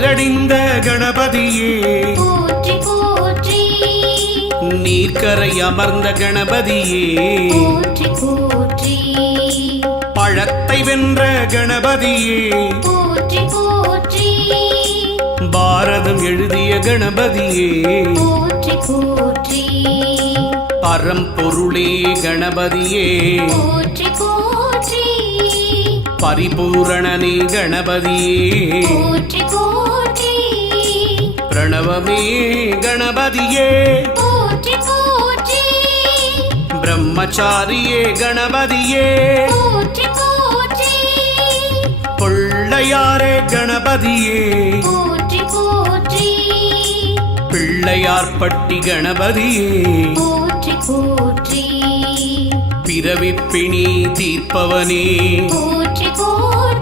நீரடிந்த கணபதியே போற்றி போற்றி நீர்க்கரை அமர்ந்த கணபதியே போற்றி போற்றி பழத்தை வென்ற கணபதியே போற்றி போற்றி பாரதம் எழுதிய கணபதியே போற்றி போற்றி பரம்பொருளே கணபதியே போற்றி போற்றி பரிபூரணனே கணபதியே போற்றி போற்றி பிரணவமே கணபதியே போற்றி போற்றி பிரம்மச்சாரியே கணபதியே போற்றி போற்றி பிள்ளையாரே கணபதியே போற்றி போற்றி பிள்ளையார்பட்டி கணபதியே போற்றி போற்றி பிறவிப்பிணி தீர்ப்பவனே போற்றி போற்றி